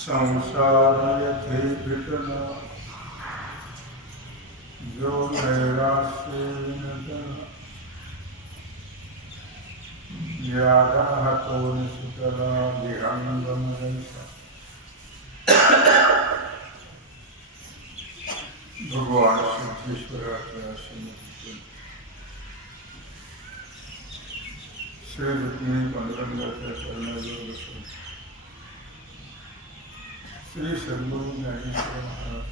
संसार यथे विकल जो नैराश्य विनतन यादा हतो निसुतला विहंगम रैसा। भगवान सिद्धेश्वराच्या श्री रुक्मिणी पांडुरंगाच्या चरणाजवळ बसून श्री सद्गुरु ज्ञानेश्वर महाराज,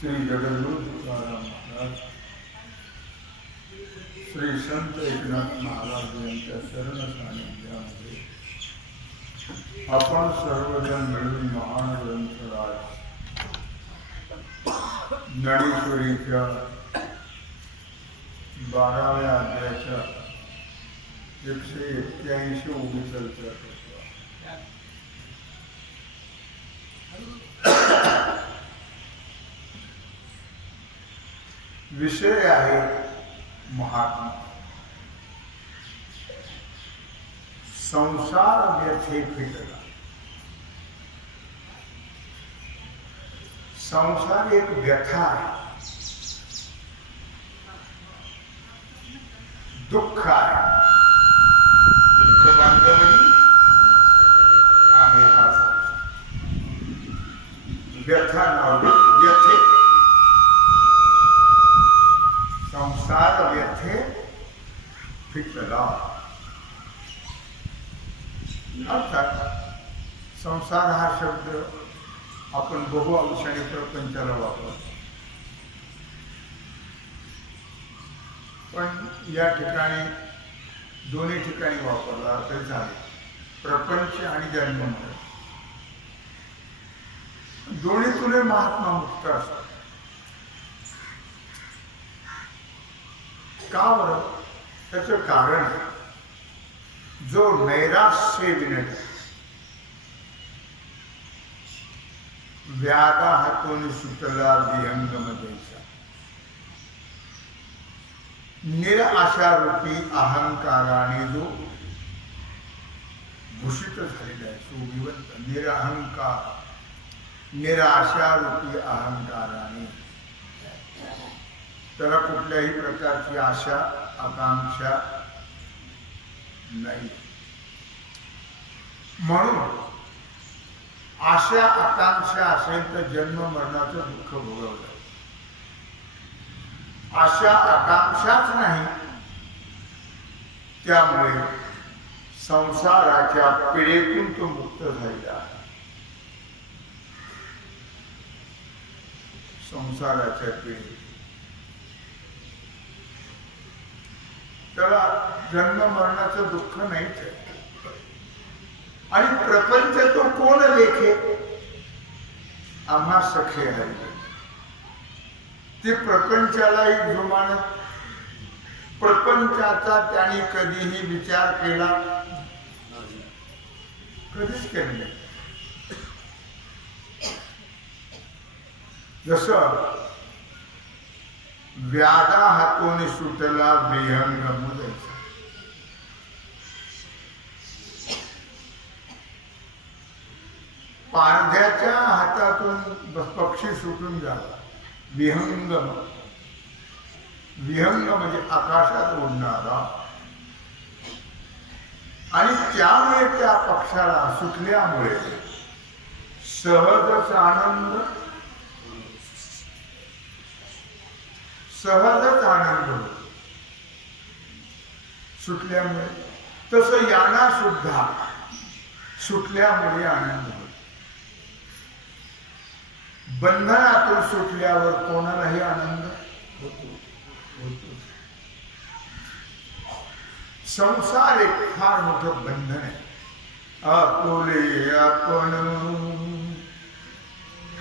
श्री जगद्गुरु तुकाराम महाराज, श्री संत एकनाथ महाराज यांच्या शरण सानिध्यामध्ये आपण सर्वजण मिळून महान ग्रंथराज ज्ञानेश्वरीच्या 12व्या अध्यायाच्या 181 ओळी चर्चा करतो. विषय आहे महात्मा. संसार व्यथे फिटला. संसार एक व्यथा आहे, दुःख आहे. दुःख बांधवणी आहे हा संसार. व्यथा नाव व्यथे. संसार व्यथे फिटला. अर्थात संसार हा शब्द आपण बहु अंशाने प्रपंचाला वापरतो, पण या ठिकाणी दोन्ही ठिकाणी वापरला तर झाले. प्रपंच आणि जन्म दोन्हीतून महात्मा मुक्त असतात. का बरं? त्याचं कारण जो नैराश्य विनत व्याधा हातून सुटला विहंगम द्यायचा. निराशारूपी अहंकाराने जो भूषित झालेला आहे, सुविवंत निरअहंकार, निराशारूपी अहंकाराने त्याला कुठल्याही प्रकारची आशा आकांक्षा नाही. म्हणून आशा आकांक्षा असेल तर जन्म मरणाचं दुःख भोगवलं. आशा आकांक्षाच नाही, त्यामुळे संसाराच्या पिढीतून तो मुक्त झालेला आहे. संसाराच्या पिढी त्याला जन्म मरणाचं दुःख नाहीच आहे. आणि प्रपंच तो कोण लेखे? आम्हा सखे हरी. ते प्रपंचालाही जुमानत, प्रपंचाचा त्याने कधीही विचार केला कधीच केला नाही. जसं व्याधा हातून सुटला विहंगम द्यायचा. पारध्याच्या हातातून पक्षी सुटून झाला. विहंगम. विहंग म्हणजे आकाशात उडणारा. आणि त्यामुळे त्या पक्षाला सुटल्यामुळे सहजच आनंद सहजच आनंद होतो सुटल्यामुळे. तसं यांना सुद्धा सुटल्यामुळे आनंद होतो. बंधनातून सुटल्यावर कोणालाही आनंद होतो. संसार एक फार मोठं बंधन आहे. आपुले आपण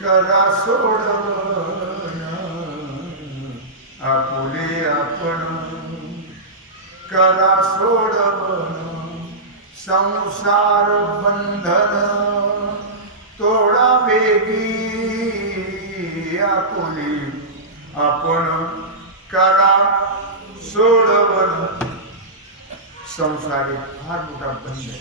करा सोडवण, आपुले आपण करा सोडवण, संसार बंधन तोडा वेगी, आपुले आपण करा सोडवण. संसार एक फार मोठा बंध आहे.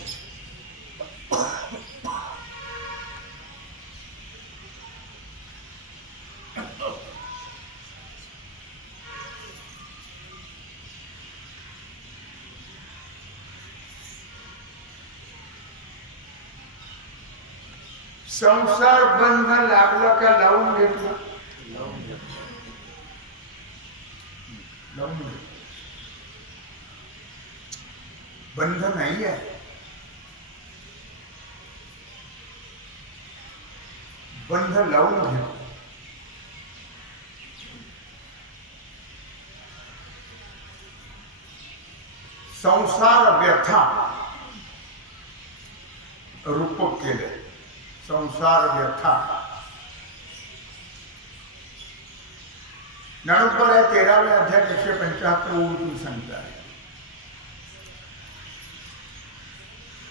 संसार बंधन लागलं का लावून घेतलं, बंध नाही आहे. बंध लावून घे. संसार व्यथा रूपक केले. संसार व्यथा ज्ञानोबा या 13व्या अध्यायात 175 ओळी सांगता आहे.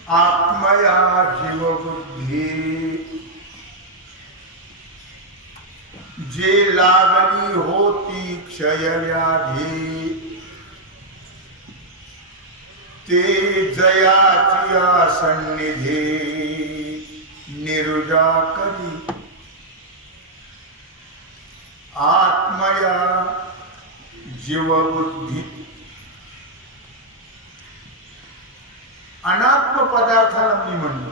आत्मया जीवबुद्धी जे लागली होती क्षयव्याधी, ते जयाची सन्निधी निरुजा करी. आत्मया जीवबुद्धी अनात्म पदार्थाला मी म्हणलो.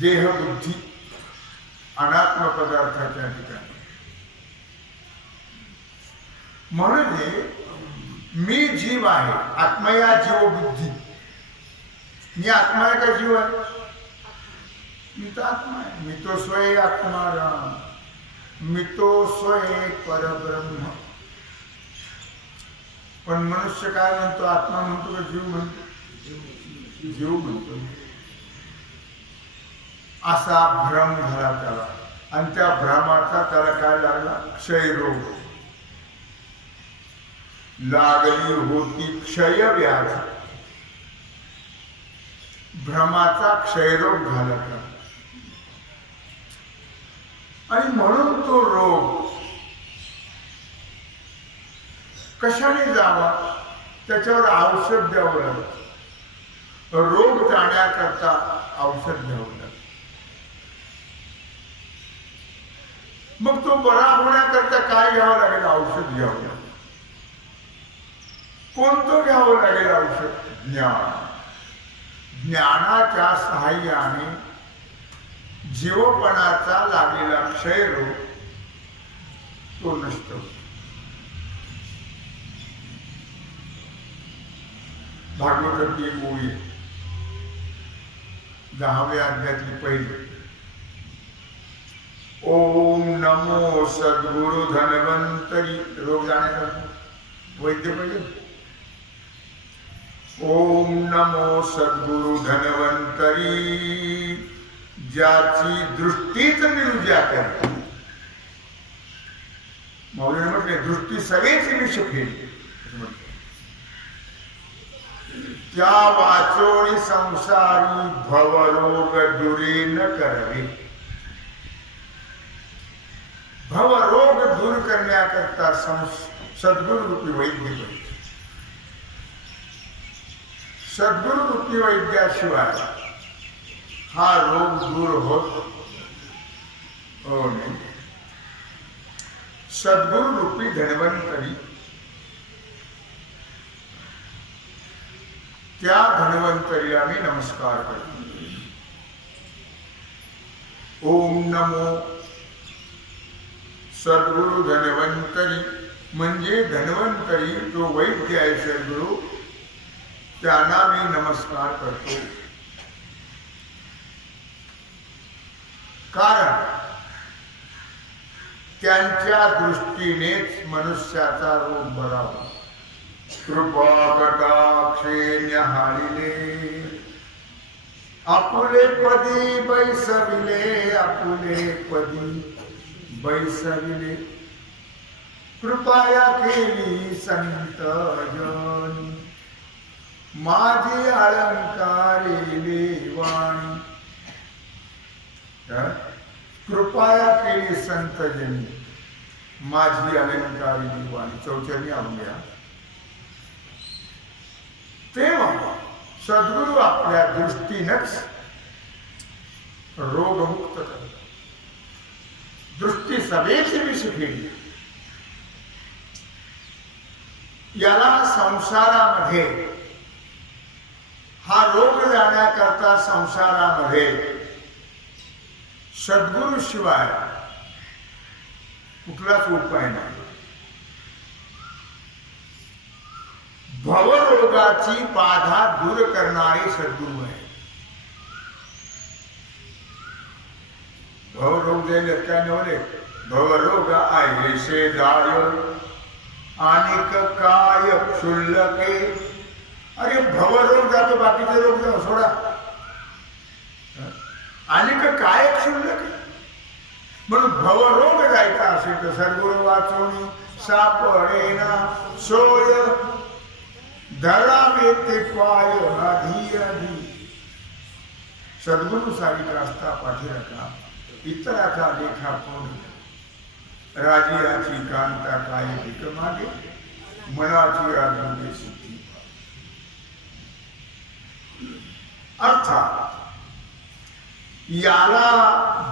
देहबुद्धी अनात्म पदार्थाच्या ठिकाणी. म्हणजे मी जीव आहे. आत्मया जीवबुद्धी. मी आत्मा आहे का जीव आहे? मी तो आत्मा आहे. मी तो स्वय आत्मा राम, मी तो स्वय परब्रह्म. पण मनुष्य काय म्हणतो? आत्मा म्हणतो का जीव म्हणतो? जीव म्हणतो. असा भ्रम झाला त्याला. आणि त्या भ्रमाचा त्याला काय लागला? क्षयरोग लागली होती. क्षयव्याधी. भ्रमाचा क्षयरोग झाला त्याला. आणि म्हणून तो रोग कशाने जावा? त्याच्यावर औषध द्यावं लागतं. रोग जाण्याकरता औषध घ्यावं लागतं. मग तो बरा होण्याकरता काय घ्यावं लागेल? औषध घ्यावं लागेल. कोणतं घ्यावं लागेल औषध? ज्ञान. ज्ञानाच्या सहाय्याने जीवपणाचा लागलेला क्षयरोग तो नष्ट होतो. भागवताची एक ओळी 10व्या अध्यायातली पहिली. ओम नमो सद्गुरु धन्वंतरी. रोग जाण्याचा वैद्य पाहिजे. ओम नमो सद्गुरु धन्वंतरी, ज्याची दृष्टीच निरुजा करते. मौलीने म्हटले दृष्टी सगळेच विष फेडली. त्या वाचोनी संसारी भवरोग दुरी न करावे. भवरोग दूर करण्याकरता सद्गुरु रूपी वैद्य पाहिजे. सद्गुरु रूपी वैद्याशिवाय हा रोग दूर होत नाही. सद्गुरु रूपी धन्वंतरी, त्या धन्वंतरीला मी नमस्कार करतो. ओम नमो सद्गुरु धन्वंतरी म्हणजे धन्वंतरी जो वैद्य आहे सद्गुरु, त्यांना मी नमस्कार करतो. कारण त्यांच्या दृष्टीनेच मनुष्याचा रोग बरा होतो. कृपा कटाक्षे न्याहाळिले आपुले पदी बैसविले, आपुले पदी बैसविले. कृपया केली संत जनी, माझी अलंकारिले वाणी. कृपया केली संत जनी, माझी अलंकारिली वाणी. चौचरणी आणून घ्या. तेव्हा सद्गुरु आपल्या दृष्टीनंच रोगमुक्त करतात. दृष्टी सभेची विषय केली. याला संसारामध्ये हा रोग जाण्याकरता संसारामध्ये सद्गुरु शिवाय कुठलाच उपाय नाही. भवरोगाची बाधा दूर करणारे सद्गुरु आहे. भवरोग जाईल काय नवले. भवरोग ऐसे जाय अनेक काय क्षुल्लके. अरे भवरोग जातो, बाकीचे रोग जाऊ सोडा. अनेक काय क्षुल्लके म्हणून भवरोग जायचा असेल तर सद्गुरु वाचवणी सापडेना सोय. धरावे ते पाय आधी आधी. सद्गुरु सारी रास्ता पाठीराखा, इतराचा लेखा कोण. राजियाची कांता काय पिक मागे, मनाची आनंदी सिद्धी. अर्थात याला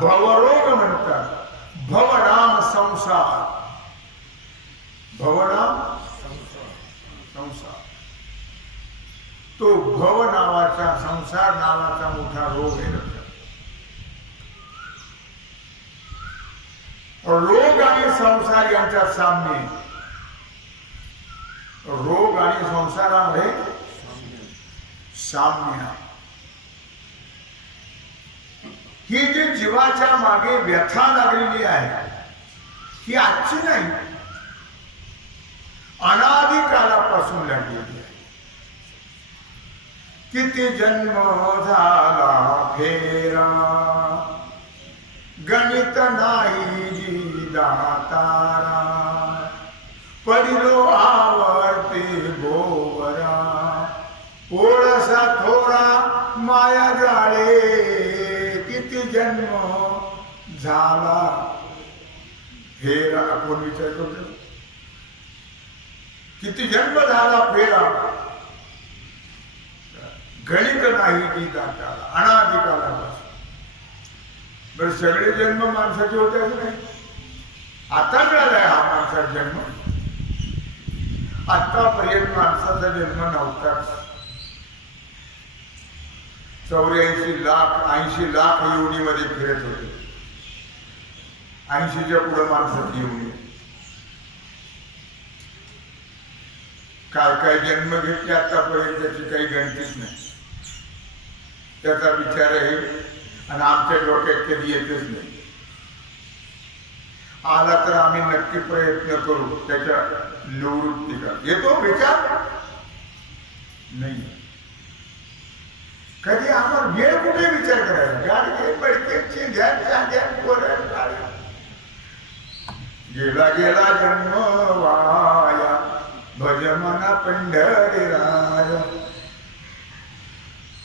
भवरोग म्हणतात. भवनाम संसार. भवनाम संसार. तो भव नावाचा, संसार नावाचा मोठा रोग आहे. रोग आणि संसार यांच्यात साम्य. रोग आणि संसारामध्ये साम्य. ही जी जीवाच्या मागे व्यथा लागलेली आहे ही आजची नाही, अनादि कालापासून लागलेली आहे. किती जन्म झाला फेरा, गणित नाही जी दातारा. पडिलो आवरते गोवरा, ओळसा थोडा माया जाळे. किती जन्म झाला फेरा. कोण विचार करतो? किती जन्म झाला फेरा, गणित नाही की दाताला. अनादिकालापासून. बरं सगळे जन्म माणसाचे होते असं नाही. आता मिळालाय हा माणसाचा जन्म. आतापर्यंत माणसाचा जन्म नव्हताच. 84 लाख 80 लाख योनीमध्ये फिरत होते. 80च्या पुढे माणसाची योनी. काय काय जन्म घेतले आतापर्यंत त्याची काही गणतीच नाही. त्याचा विचार आहे आणि आमच्या डोक्यात कधी येतच नाही. आला तर आम्ही नक्की प्रयत्न करू त्याच्या निवृत्तीचा. येतो विचार नाही. कधी आम्हाला वेळ कुठे विचार करायला. गाडी पडकेची गेला गेला जन्म वाया, भज मना पंढरी राया.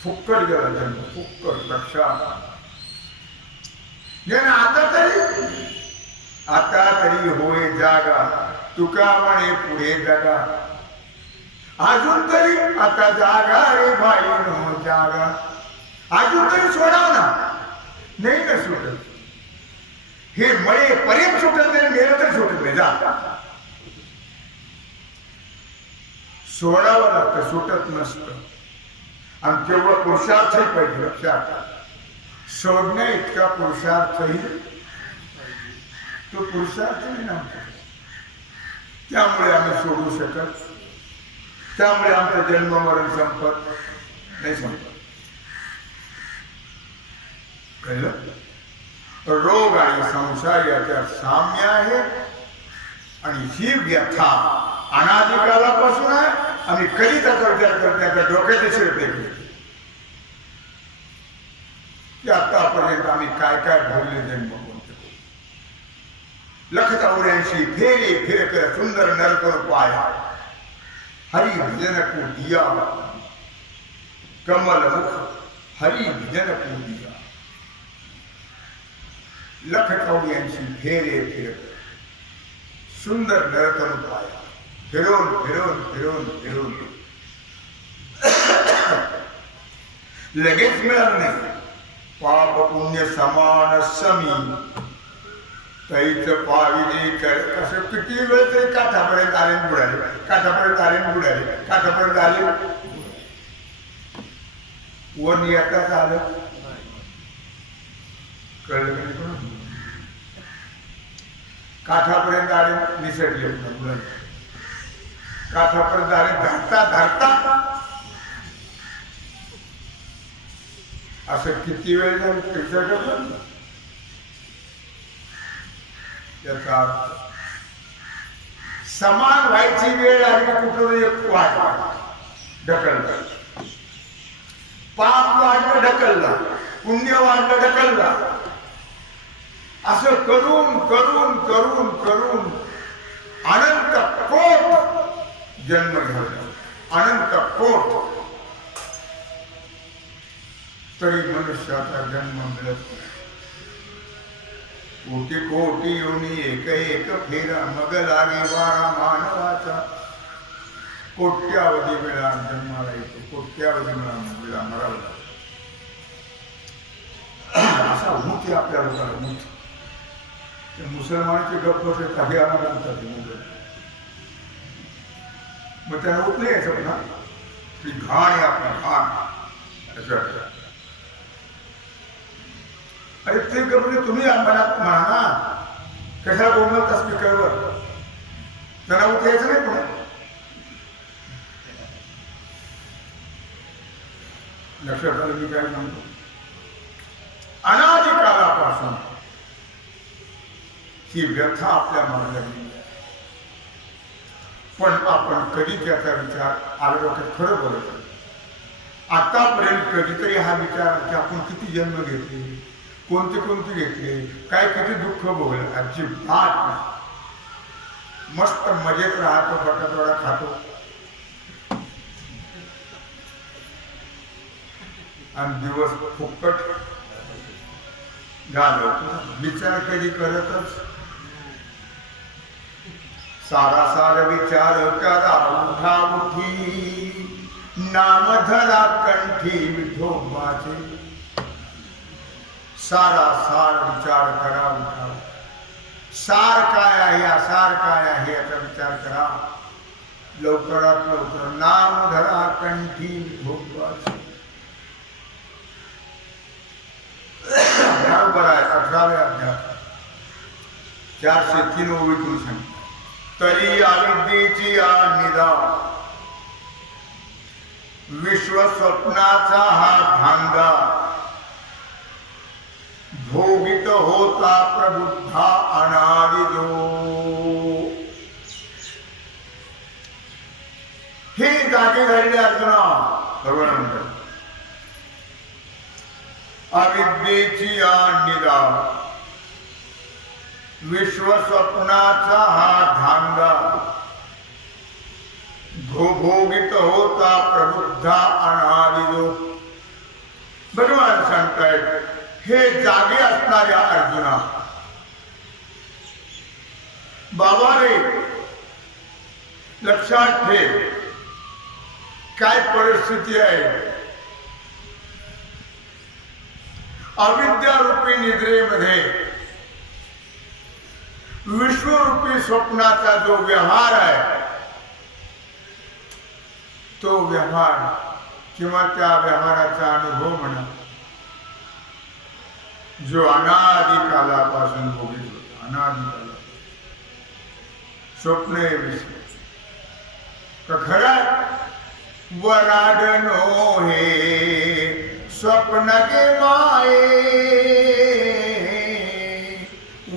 फुक्कट गेला जन्म, फुक्कट. लक्षात. आता तरी होय जागा, तुका म्हणे पुढे जगा. अजून तरी आता जागा रे भाई नो जागा. अजून तरी सोडाव ना. नाही ना सुटत. हे मळे पर्यंत सुटत नाही, गेलं तर सुटत नाही. जा सोडावं लागतं, सुटत नसतं. आणि तेवढा पुरुषार्थही पाहिजे. लक्षात. सोडण्या इतका पुरुषार्थही तो पुरुषार्थ नाही नव्हता. त्यामुळे आम्ही सोडू शकत, त्यामुळे आमचं जन्म मरण संपत नाही. संपत कळलं? रोग आणि संसार याच्यात साम्य आहे. आणि ही व्यथा अनादिकालापासून आहे. आम्ही कधी त्याचा विचार करत नाही. आपल्या डोक्याचे शिरते की आतापर्यंत आम्ही काय काय भोगले जन्म कोणते. 184 फेरे फिर कर सुंदर नरकर पाया, हरि भजन को दिया कमल मुख, हरि भजन को दिया. 184 फेरे फिर सुंदर नरकर पाया. फिरून फिरून फिरून फिरून लगेच मिळालं नाही. पाप पुण्य समान समी तैच पाविजे कर. असं किती वेळ तरी काठापर्यंत आले बुडाले, काठापर्यंत आले बुडाले, काठापर्यंत आले. वन येताच आलं. कळलं की नाही? काठापर्यंत आले निसटले बुडाले. काठापर्यंत आले धरता धरता असं किती वेळ झालं विचार करतात. त्याचा अर्थ समान व्हायची वेळ आली कुठं एक वाट ढकलला. पाप वाढलं ढकलला, पुण्य वाढलं ढकलला. असं करून करून करून करून अनंत कोट जन्म घडला. अनंत कोट तरी मनुष्याचा जन्म मिळत नाही. कोटी कोटी योनी एक एक फेरा मग लागे वारा मानवाचा. कोट्यावधी वेळा जन्माला येतो, कोट्यावधी वेळा मरायला. असा होते आपल्या लोकांना मूठ. मुसलमानाचे गप्प होते काही आम्हाला म्हणतात मुलं. मग त्यांना उठले यायचं पुन्हा की घाण आहे आपला घाण असं. अरे ते म्हणजे तुम्ही आम्हाला म्हणा कशाला बोलत स्पीकरवर. त्यांना उठायचं नाही पुन्हा. लक्षात आलं मी काय सांगतो. अनादिकालापासून ही व्यथा आपल्या मागे लागली. पण आपण कधी त्याचा विचार आला डोक्यात खरं बोलत. आतापर्यंत कधीतरी हा विचार की आपण किती जन्म घेतले, कोणते कोणते घेतले, काय किती दुःख भोगलं. अजिबात नाही. मस्त मजेत राहतो, बटाटवडा खातो आणि दिवस फुकट घालवतो. विचार कधी करतच. सारा सार विचार करा उठा उठी, नाम धरा कंठी विठोबाचे. सारा सार विचार करा उठा. सार काय आहे, असार काय आहे याचा विचार करा. लवकरात लवकर नाम धरा कंठी विठोबाचे. बरोबर आहे. 18व्या अध्यायात 403 ओळीतून सांग. तरी अविद्येची निदा विश्व स्वप्नाचा हा धांगा, भोगित होता प्रबुद्धा अनादिजो. हे जागे झालेले अर्जुना सर्वांना अविद्येची निदा विश्व स्वप्नाचा हा धांगा, भोगित होता प्रबुद्धा अनादिजो. भगवान सांगतायत हे जागे असणाऱ्या अर्जुना, बाबा रे लक्षात ठेव काय परिस्थिती आहे. अविद्यारूपी निद्रेमध्ये विश्वरूपी स्वप्नाचा जो व्यवहार आहे, तो व्यवहार किंवा त्या व्यवहाराचा अनुभव म्हणा जो अनादिकालापासून भोगीत होता. अनादिकाला स्वप्न हे विषय तर खरं वराडनो हे स्वप्न गे माये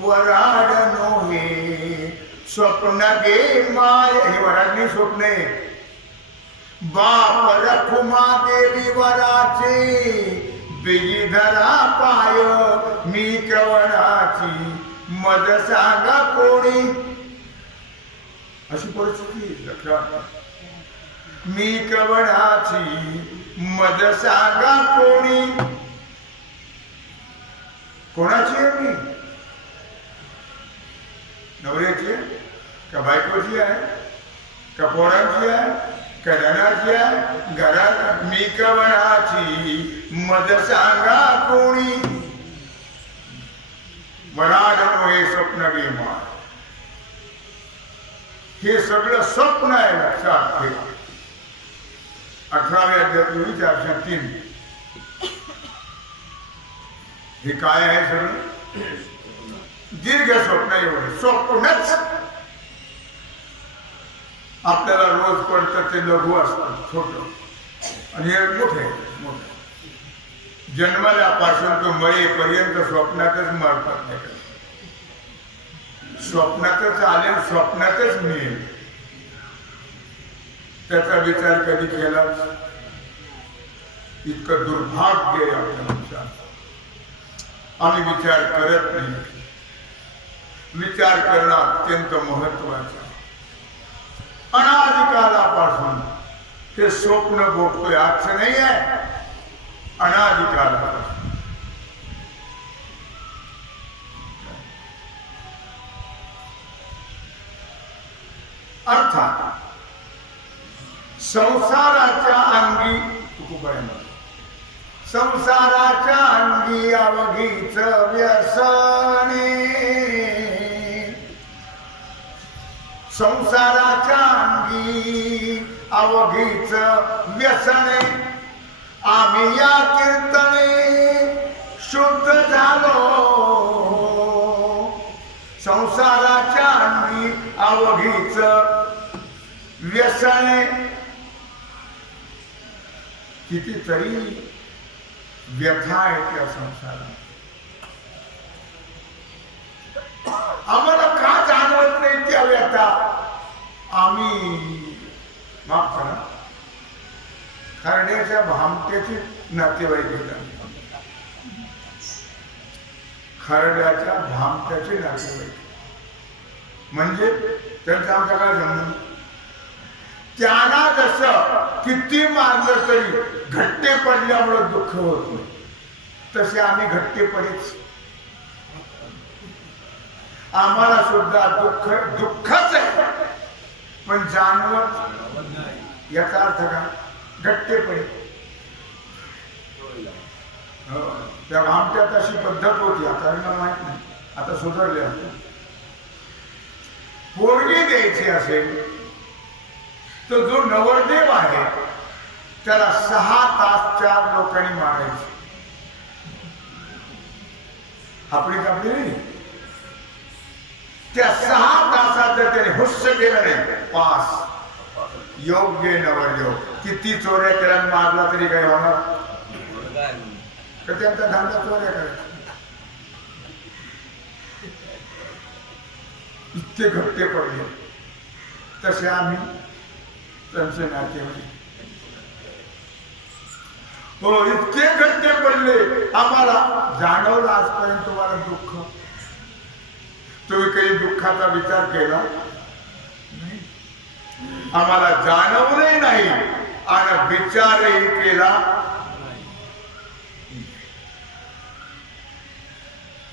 वराडनो हे स्वप्न गे माये हे वराडणी स्वप्न आहे बाप रखुमा देवी वराचे बिधरा पाय मी कवणाची मज सांगा कोणी अशी परिस्थिती लक्षात मी कवणाची मज सांगा कोणी कोणाची आहे मी नवऱ्याची आहे का बायकोची आहे का पोरांची आहे का धनाची आहे घरात मी कवणाची मज सांगा कोणी वराडनो हे स्वप्न गे माय हे सगळं स्वप्न आहे लक्षात ठेवा 18व्या अध्यायात 403 हे काय आहे सगळं दीर्घ स्वप्न एवढं स्वप्नच आपल्याला रोज पडतं ते लघु असतं छोट आणि हे मोठे मोठे जन्मल्यापासून तो मरेपर्यंत स्वप्नातच मरतात स्वप्नातच आले स्वप्नातच मिळेल त्याचा विचार कधी केला इतकं दुर्भाग्य आहे आपल्या विचार आम्ही विचार करत नाही विचार करणं अत्यंत महत्वाचं अनादिकालापासून हे स्वप्न भोगतोय आजचं नाही आहे अनादिकालापासून अर्थात संसाराच्या अंगी संसाराच्या अंगी अवघीच व्यसने संसाराच्या अंगी अवघीच व्यसने आम्ही या कीर्तने शुद्ध झालो संसाराच्या अंगी अवघीच व्यसने कितीतरी व्यथा आहे त्या संसारात आम्हाला का जाणवत नाही त्या व्यथा आम्ही माफ करा खरड्याच्या भामट्याचे नातेवाईक येतात खरड्याच्या भामट्याचे नातेवाईक म्हणजे त्यांचा आमचा काय संबंध त्यांना जसं किती मारलं तरी घट्टे पडल्यामुळे दुःख होत नाही तसे आम्ही घट्टे पडेच आम्हाला सुद्धा दुःख दुःखच आहे पण जाणवत याचा अर्थ का घट्टे पडे त्या भामट्यात अशी पद्धत होती आता मला माहित नाही आता सुधारले पोरगी द्यायची असेल तर जो नवरदेव आहे त्याला 6 तास 4 लोकांनी मारायचे आपली नाही त्या 6 तासात जर त्याने हुस्स केलं नाही पास योग्य नवरदेव किती चोऱ्या केल्या मारला तरी काय होणार तर त्यांचा धंदा चोऱ्या करायचा इतके घट्टे पडले तसे आम्ही त्यांचे नातेवाईक हो इतके घट्टे पडले आम्हाला जाणवलं आजपर्यंत तुम्हाला दुःख तुम्ही काही दुःखाचा विचार केला आम्हाला जाणवलंही नाही आणि विचारही केला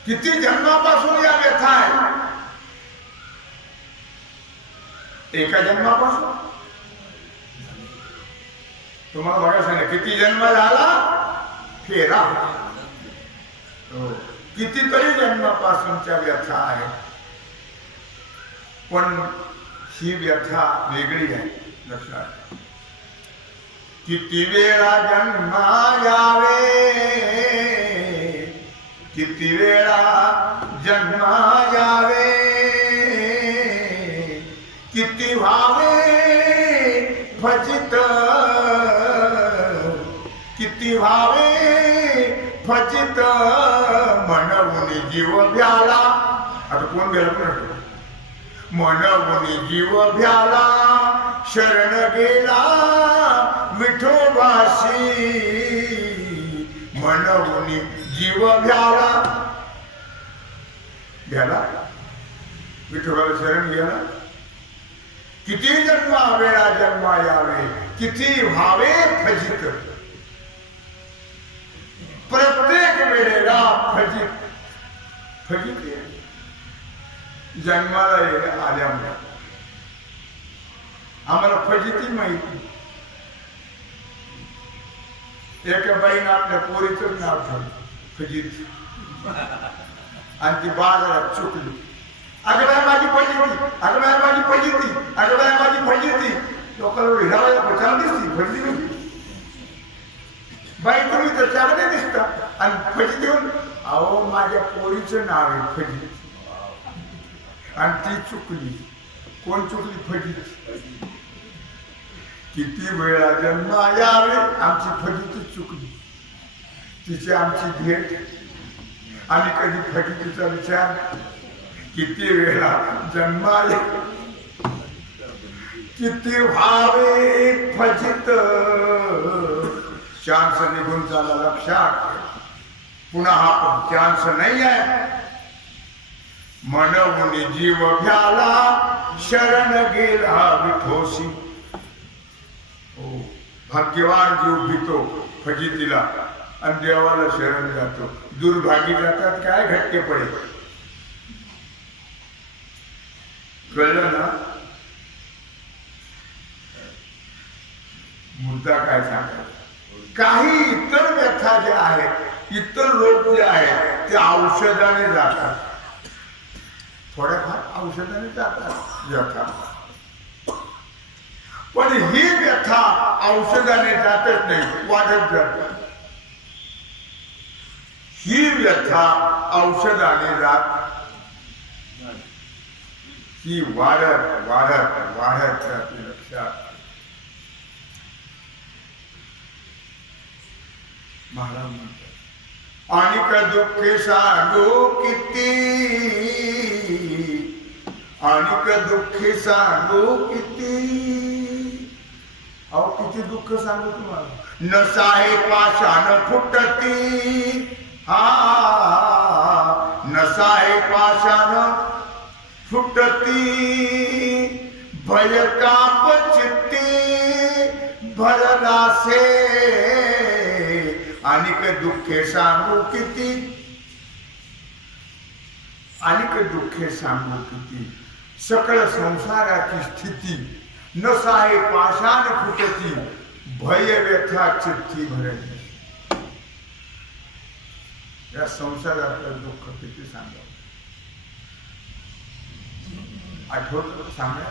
किती जन्मापासून या व्यथा आहे एका जन्मापासून तुम्हाला बघा सांगा किती जन्म झाला फेरा कितीतरी जन्मापासूनच्या व्यथा आहे पण ही व्यथा वेगळी आहे लक्षात किती वेळा जन्मा यावे किती वेळा जन्मा यावे व्हावे फजित, किती व्हावे फजित, म्हणून जीव भ्याला. आता कोण भ्याला पण म्हणून जीव भ्याला, शरण गेला विठोबाशी, म्हणून जीव भ्याला. भ्याला विठोबाला शरण गेला. किती जन्मा वेळा जन्मा यावे, किती व्हावे फजित, प्रत्येक वेळेला फजित. फजित जन्माला आल्यामुळे आम्हाला फजिती माहिती. एका बाईनं आपल्या पोरीचं नाव ठेवलं फजिती, आणि ती बाजारात चुकली. अगं बाय माझी फजिती, अगं बाय माझी फजिती, अगं बाय माझी फजिती. लोकांना हिरावायला पचायला दिसती फजिती. बाई तुम्ही तर चांगले दिसता आणि फजिती देऊन, अहो माझ्या पोरीचं नाव आहे फजिती, आणि ती चुकली. कोण चुकली? फजिती. किती वेळा जन्मा यावे, आमची फजिती चुकली. तिची आमची भेट, आम्ही कधी फजितीचा विचार. किती वेळा जन्माले, किती व्हावे फजित. चान्स निघून चाला लक्षात, पुन्हा हा चान्स नाही आहे. म्हणून जीव भ्याला, शरण गेला विठोशी. हो, भाग्यवान जीव भीतो फजितीला आणि देवाला शरण जातो. दुर्भागी जातात काय घटके पडे. कळलं ना मुद्दा काय सांगा. काही इतर व्यथा ज्या आहेत, इतर रोग जे आहेत, ते औषधाने जातात. थोड्याफार औषधाने जातात व्यथा, पण ही व्यथा औषधाने जातच नाही, वाढत जातात. ही व्यथा औषधाने जात, ही वाढत वाढत वाढत जाते. लक्षात. महाराज म्हणतात, आणि दुःखे सांगू किती, आणि दुःखे सांगू किती. अहो किती दुःख सांगू तुम्हाला. नसाहे पाषाण फुटती, हा नसाहे पाषाण फुटती, भय काप चित्ती भरलासे, अनिक दुःखे सांगू किती. अनिक दुःखे सांगू किती. सकळ संसाराची स्थिती, नसाहे पाषाण फुटती, भय व्यथा चित्ती भरली. या संसारातलं दुःख किती सांगा. आठवत सांगा.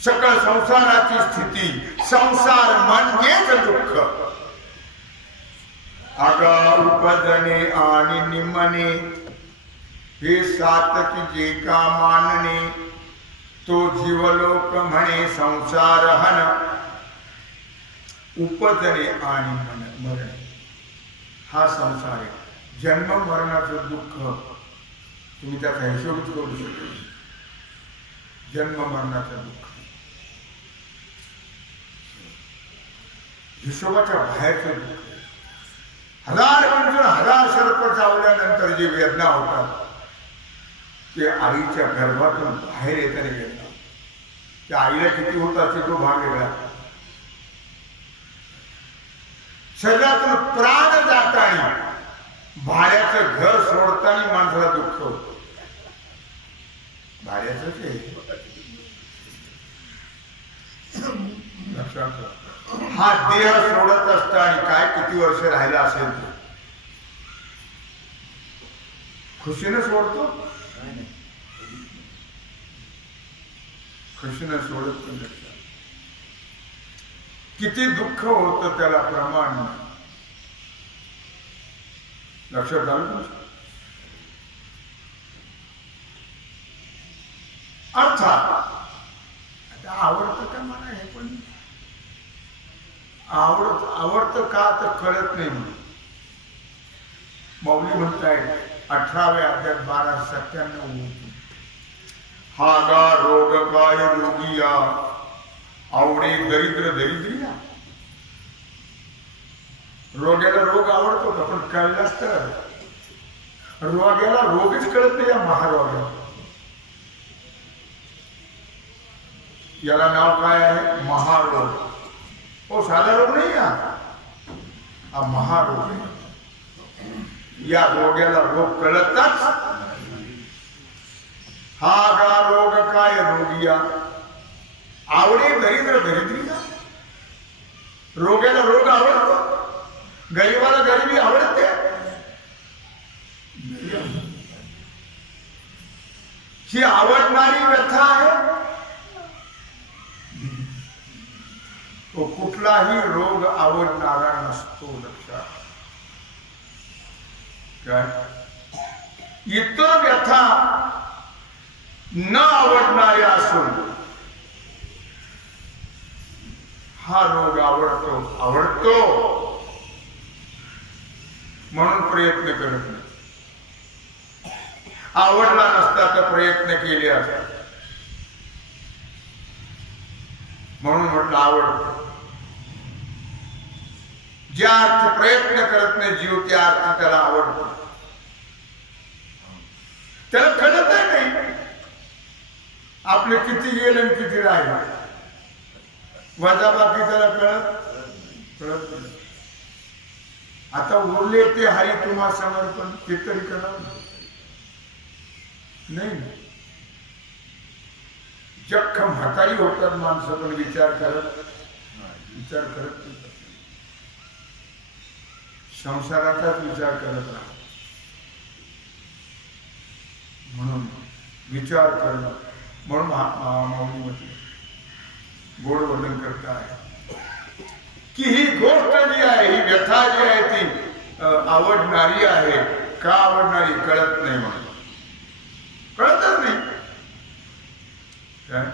सकळ संसाराची स्थिती, संसार म्हणजेच दुःख. आगा उपजणे आणि निमणे, हे सातकी जे का मानणे. तो जीवलोक म्हणे संसार हन, उपजणे आणि मरण. हा संसार आहे. जन्म मरणाचं दुःख तुम्ही त्याचा हिशोबच करू शकता. जन्म मरणाचं दुःख हिशोबाच्या बाहेरचं दुःख. हजार म्हणजे हजार सर्प चावल्यानंतर जे वेदना होतात, ते आईच्या गर्भातून बाहेर येताना वेदना. त्या आईला किती होत असते तो भाग वेगळा. शरीरातून प्राण जाताना, भाड्याचं घर सोडताना माणसाला दुःख होत. भाड्याच लक्षात. हा देह सोडत असताना काय किती वर्ष राहिला असेल तो खुशीनं सोडतो. खुशीनं सोडत पण किती दुःख होतं त्याला प्रमाण. लक्षात आलं. अर्थात आवडतं का तर कळत नाही म्हणून. मौली म्हणतायत 18व्या अध्यायात 1297 हा गा रोग काय रोगिया आवडे दरिद्र दरिद्रिया. रोग्याला रोग आवडतो का? पण कळलाच तर. रोग्याला रोगच कळत नाही या महारोग्याला. याला नाव काय आहे? महारोग. हो, साधा रोग नाही हा महारोग आहे. या रोग्याला रोग कळतच. हा गा रोग काय रोगिया आवडे दरिद्र दरिद्रिया. रोग्याला रोग आवडतो, गरीबाला गरिबी आवडते. ही आवडणारी व्यथा आहे. तो कुठलाही रोग आवडणारा नसतो. लक्षात काय? इतर व्यथा न आवडणारे असून हा रोग आवडतो म्हणून प्रयत्न करत नाही. आवडला नसता तर प्रयत्न केले असतात. म्हणून म्हटलं आवडतो. ज्या अर्थ प्रयत्न करत नाही जीव त्या अर्थ त्याला आवडतो. त्याला कळतही नाही आपले किती गेले आणि किती राहिले. वजाबाकी त्याला कळत नाही. आता उरले ते हरी तुम्हा समर्पण ते तरी करावं नाही. जख्म म्हातारी होतात माणसं पण विचार करत नाही. संसाराचाच विचार करत राहा. म्हणून विचार करणं. म्हणून मौली म्हटले गोड वर्णन करता आहे की ही गोष्ट जी आहे, ही व्यथा जी आहे ती आवडणारी आहे. का आवडणारी? कळत नाही म्हणून. कळतच नाही. काय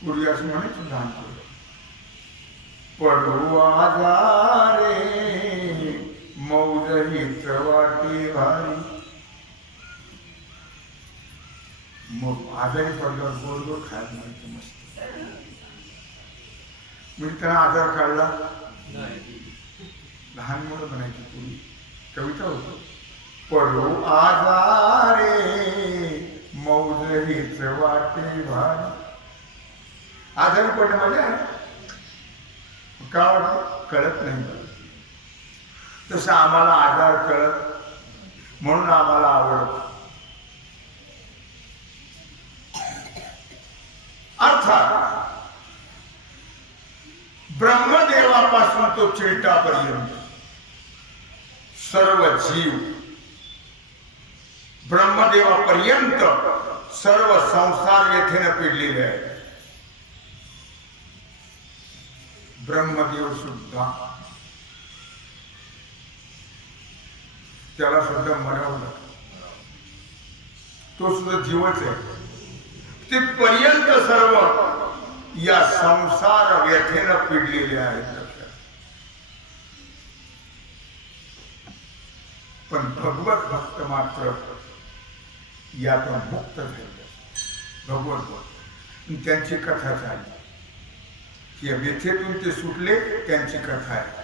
पूर्वी असं म्हणायचं लहान पडू आजारे मौज हीच वाटी भारी. मग आजारी पडल्यावर गोड गोड खायला मिळतं मस्त. म्हणजे त्यांना आजार काढला. लहान मुलं म्हणायची पूर्वी कविता होतो. पडू आजारे मौज हीच वाटी भारी. आजारी पडणं म्हणजे का वाटत? कळत नाही. तसं आम्हाला आजार कळत म्हणून आम्हाला आवडत. अर्थात ब्रह्मदेवापासून तो चिलटापर्यंत सर्व जीव, ब्रह्मदेवापर्यंत सर्व संसार व्यथेने पिडलेले आहे. ब्रह्मदेव सुद्धा त्याला सुद्धा मरवलं. तो सुद्धा जीवच आहे. तिथपर्यंत सर्व या संसार व्यथेनं पिडलेले आहेत. पण भगवत भक्त मात्र यातून मुक्त झाले. भगवत त्यांची कथा झाली. या व्यथेतून ते सुटले, त्यांची कथा आहे.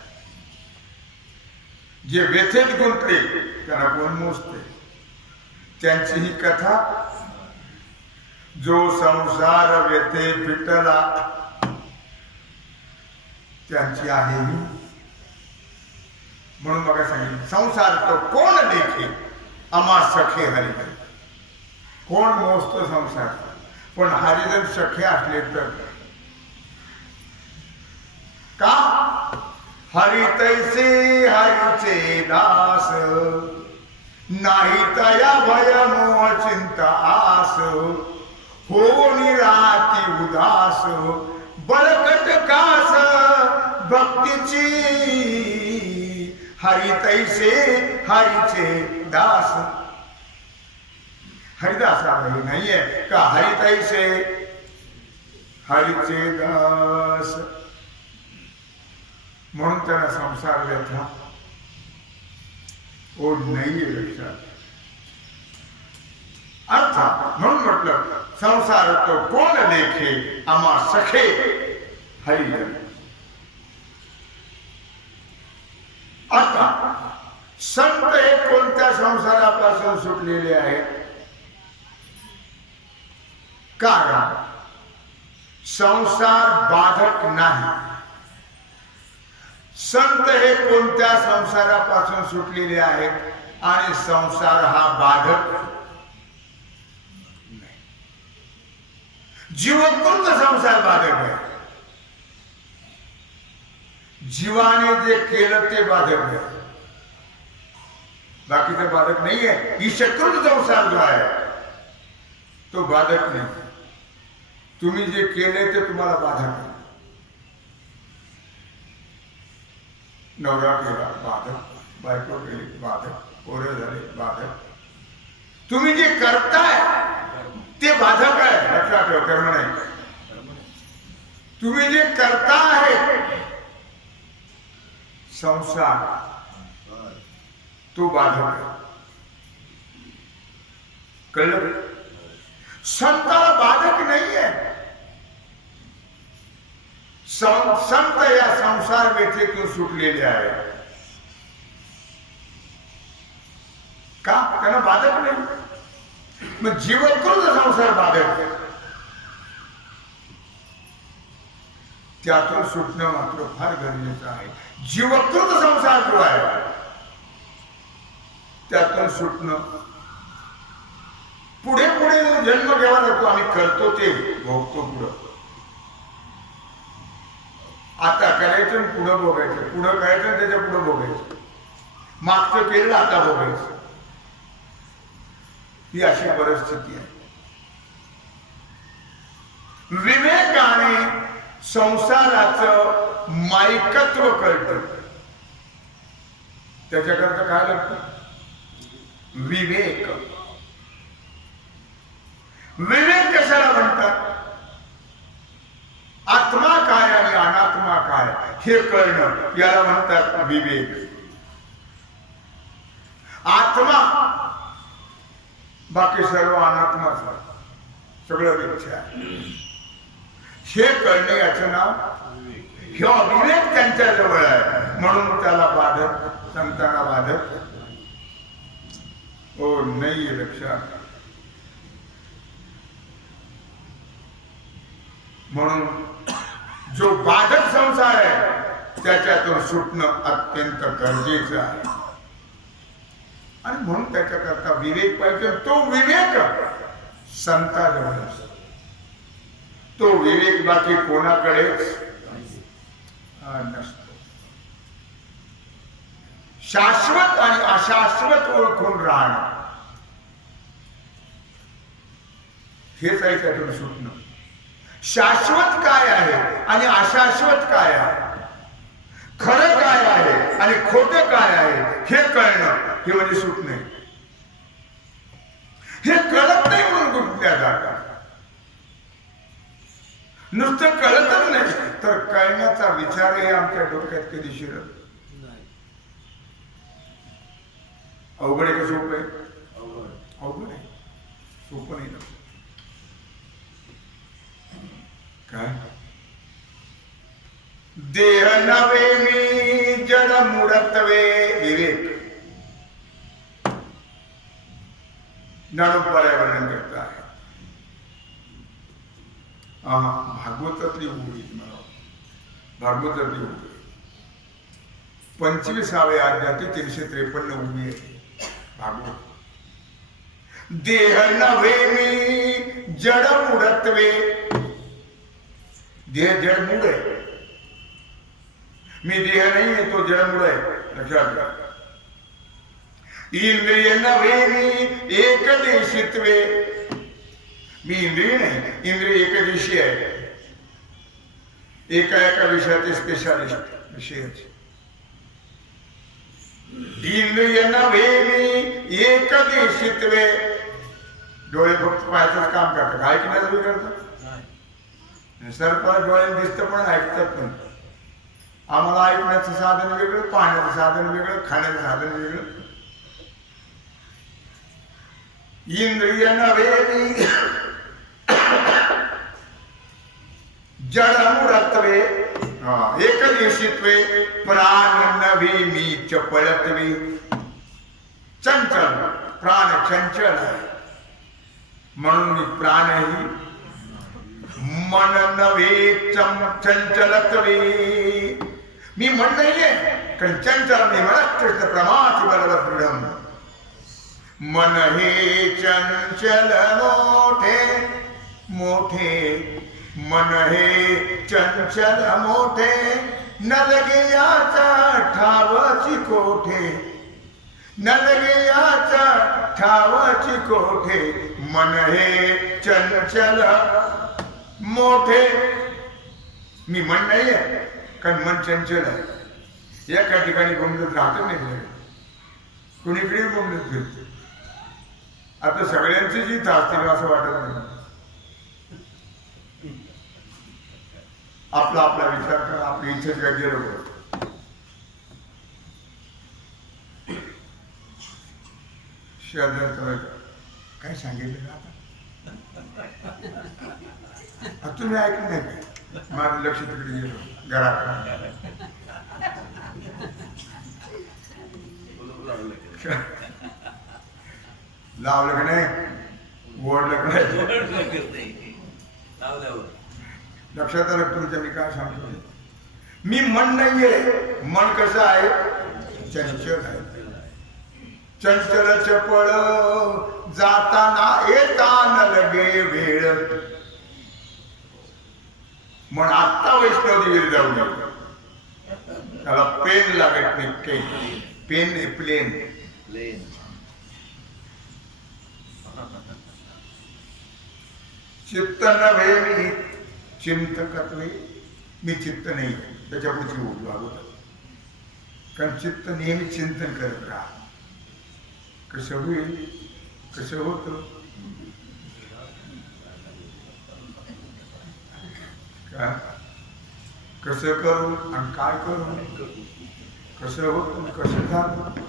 जे व्यथेत गुंतले त्यांना कोण मोजते? त्यांची ही कथा. जो संसार व्यथे पिटला त्यांची आहे ही. म्हणून बघा सांगितलं संसार तो कोण देखे अमा सखे हरिहरी. कोण मोजतो संसार? पण हरिजन सखे असले तर. का? हरि तैसे हरिचे दास नाही तया भय मोह चिंता आस हो निराती उदास बळकट कास भक्तीची हरि तैसे हरिचे दास. हरिदास नाहीये का? हरि तैसे हरीचे दास म्हणून त्यांना संसार व्यथा ओढ नाहीये लक्षात. अर्थात म्हणून म्हटलं संसार तो कोण लेखे आम्हा सखे हरिजन. आता संत हे कोणत्या संसारापासून सुटलेले आहेत? कारण संसार बाधक नाही. संत हे कोणत्या संसारापासून सुटलेले आहेत आणि संसार हा बाधक नाही. जीवकृत संसार बाधक आहे. जीवाने जे केलं ते बाधक आहे, बाकीचं बाधक नाही आहे. ईशकृत संसार जो आहे तो बाधक नाही. तुम्ही जे केले ते तुम्हाला बाधक आहे. नवरा केला बाधक, बायको केली बाधक, पोरं झाले बाधक. तुम्ही जे करताय ते बाधक आहे. लक्षात ठेवा, कर्म नाही. तुम्ही जे करता आहे संसार तो बाधक आहे. कळलं? संताला बाधक नाहीये. संत या संसार व्यथेतून सुटलेले आहे. का? त्यांना बाधक नाही. मग जीवकृत संसार बाधक, त्यातून सुटणं मात्र फार गरजेचं आहे. जीवकृत संसार जो आहे त्यातून सुटणं. पुढे पुढे जन्म घ्यावा लागतो. आम्ही करतो ते भोगतो पुढं. आता करायचं पुढं भोगायचं, पुढं करायचं त्याच्या पुढं भोगायचं. मागचं केलं आता भोगायचं. ही अशी परिस्थिती आहे. विवेकाने संसाराचं मायकत्व कळतं. त्याच्याकरता काय लागतं? विवेक. विवेक कशाला म्हणतात? आत्मा काय आणि अनात्मा काय हे कळणं याला म्हणतात विवेक. आत्मा बाकी सर्व अनात्माच, सगळं मिथ्या आहे. हे कळणे याचं नाव किंवा विवेक त्यांच्या जवळ आहे. म्हणून त्याला बाधक, संतांना बाधक ओ नाही. लक्षात. म्हणून जो बाधक संसार आहे त्याच्यातून सुटणं अत्यंत गरजेचं आहे. आणि म्हणून त्याच्याकरता विवेक पाहिजे. तो विवेक संताजवळ असतो. तो विवेक बाकी कोणाकडेच नसतो. शाश्वत आणि अशाश्वत ओळखून राहणं हेच आहे त्यातून सुटणं. शाश्वत काय आहे आणि अशाश्वत काय आहे, खरं काय आहे आणि खोटं काय आहे हे कळणं हे म्हणजे सुटणे. हे कळत नाही म्हणून गुंतल्या जातात. नुसतं कळतच नाही तर कळण्याचा विचारही आमच्या डोक्यात कधी शिरत नाही. अवघड आहे का सोपं आहे? अवघड आहे, सोपं नाही. काय देह नवे मी जड मुडतवे विवेक ज्ञानोपाय वर्णन करता है. भागवतातली ओळी भागवतातली ओळी 25व्या अध्यायात 353 ओळी आहे. भागवत देह नवे मी जड मुडतवे. देह जड मूड आहे. मी देह नाही आहे, तो जड मूड आहे. लक्षात घ्या. इंद्रिय नव्हे मी एकदेशित्वे. मी इंद्रिय नाही, इंद्रिय एकदेशी आहे. एका विषयाचे स्पेशालिस्ट विषयाचे. इंद्रिय नव्हे मी एकदेशित्वे. डोळे फक्त पाहायचंच काम करतात, ऐकण्याचं बी करतात. सरपळ डोळ्याने दिसतं पण ऐकतात पण. आम्हाला ऐकण्याचं साधन वेगळं, पाहण्याचं साधन वेगळं, खाण्याचं साधन वेगळं. इंद्रिय नव्हे जडमुरत्वे एक दिवशीत्वे प्राण नव्हे मी चपळत्वे. चंचल प्राण चंचल आहे म्हणून मी प्राणही. मन नव्हे चंचलत्वे मी मन नाहीये कारण चंचल नाही. मला प्रमाति बलवत दृढम. मन हे चंचल मोठे मोठे, मन हे चंचल मोठे, न लगे याचा ठावाची कोठे, न लगे याचा ठावाची कोठे. मन हे चंचल मोठे. मी मन नाही आहे कारण मन चंचल आहे. एका ठिकाणी गोंधळ राहत नाही, कुणीकडे गोंधळ फिरते. आता सगळ्यांची जीत असतील असं वाटत नाही. आपला आपला विचार करा. आपली इच्छा काय गेलो करायचं काय सांगितलं आता तुम्ही ऐकलं नाही काय. माझं लक्ष तिकडे गेलो घरात. लावलं का नाही, ओढलं का नाही, लक्षात आलं तुमच्या. मी काय सांगतो, मी मन नाहीये. मन कसं आहे, चंचल आहे. चंचल चपळ जाताना येताना लगे वेळ. मन आत्ता वैष्णवदेवीला जाऊ नये. त्याला पेन लागत नाही. काही पेन नाही, प्लेन. चित्त नव्हे मी चिंतकत्वे. मी चित्त नाही त्याच्या पुढची उठलो अगोदर. कारण चित्त नेहमी चिंतन करत राहा. कसं होईल, कसं होतं, का कसं करू आणि काय करू, कसं होतं कसं झालं.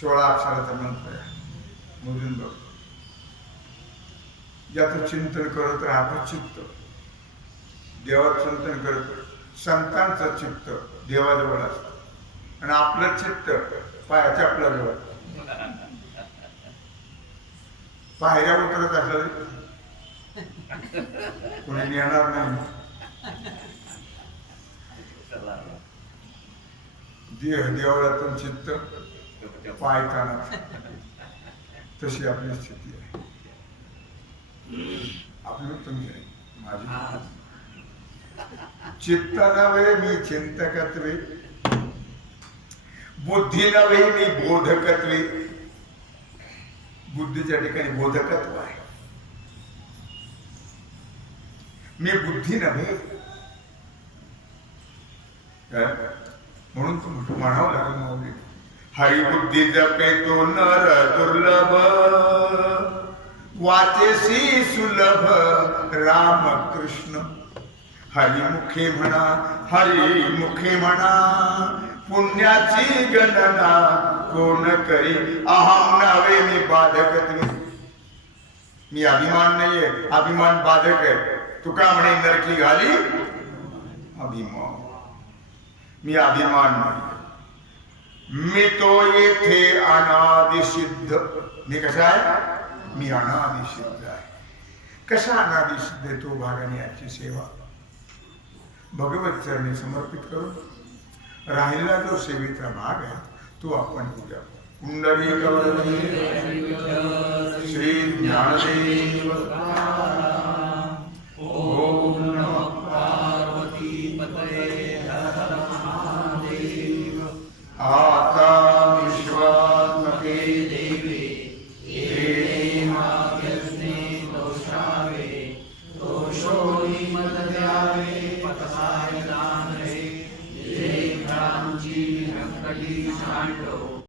16 अक्षराचा मंत्र आहे, मोजून बघ. याचं चिंतन करत राहतं चित्त. देवाचं चिंतन करत. संतांचं चित्त देवाजवळ असतं आणि आपलं चित्त पायाच्या आपल्याजवळ. पायऱ्या उतरत असलं कोणी नेणार नाही. देवळातून चित्त पायताना. तशी आपली स्थिती आहे. आपली तुमची माझी. चित्त नव्हे मी चिंतकत्वे, बुद्धी नव्हे मी बोधकत्वे. बुद्धीच्या ठिकाणी बोधकत्व आहे. मी बुद्धी नव्हे. म्हणून तू म्हणावं लागेल माऊली, हरिबुद्धी जपे तो नर दुर्लभ, वाचेसी सुलभ रामकृष्ण. हरिमुखे म्हणा, हरिमुखे म्हणा, पुण्याची गणना कोण करी. अहम नव्हे मी बाधकत्वे. मी अभिमान नाहीये, अभिमान बाधक आहे. तुका म्हणे नरकी घाली अभिमान. मी अभिमान नाही. मी तो येथे अनादि सिद्ध. मी कसा आहे, मी अनादि सिद्ध आहे. कसा अनादि सिद्ध आहे तो भागाने याची सेवा भगवत चरणी समर्पित करून राहिला जो सेवेचा भाग आहे तो आपण पूजा. कुंडली कवरणी श्री ज्ञानदेव. ओम नमः पार्वती पतये हर हर महादेव.